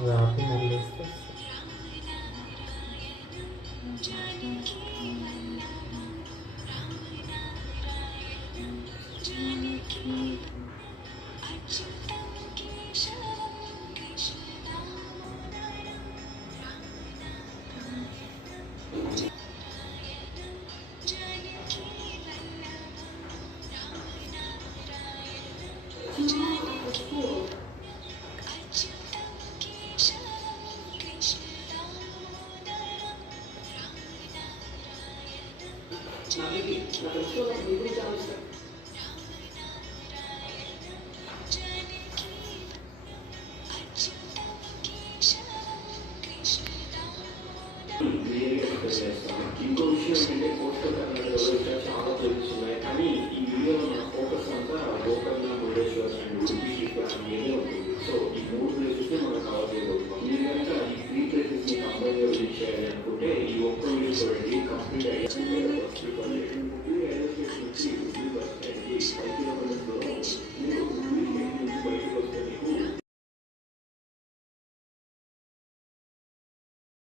అది ఆపి మళ్ళీ ఇస్తే ఇంకో విషయం ఏంటంటే కోస్టల్ కర్ణాటకలో ఇక్కడ చాలా ప్లేసెస్ ఉన్నాయి కానీ ఈ వీడియోలో మన ఫోకస్ అంతా గోకర్ణ మురుడేశ్వర్ అండ్ ఉడిపి మీదే ఉంటుంది. సో ఈ మూడు ప్లేసెస్ మనం కవర్ చేయబోతున్నాం. మీరు కనుక ఈ 3 ప్లేసెస్ని కంపల్సరీ విజిట్ చేయాలి అనుకుంటే ఈ ఒక్క వీడియో చూడండి, కంప్లీట్ అయ్యాక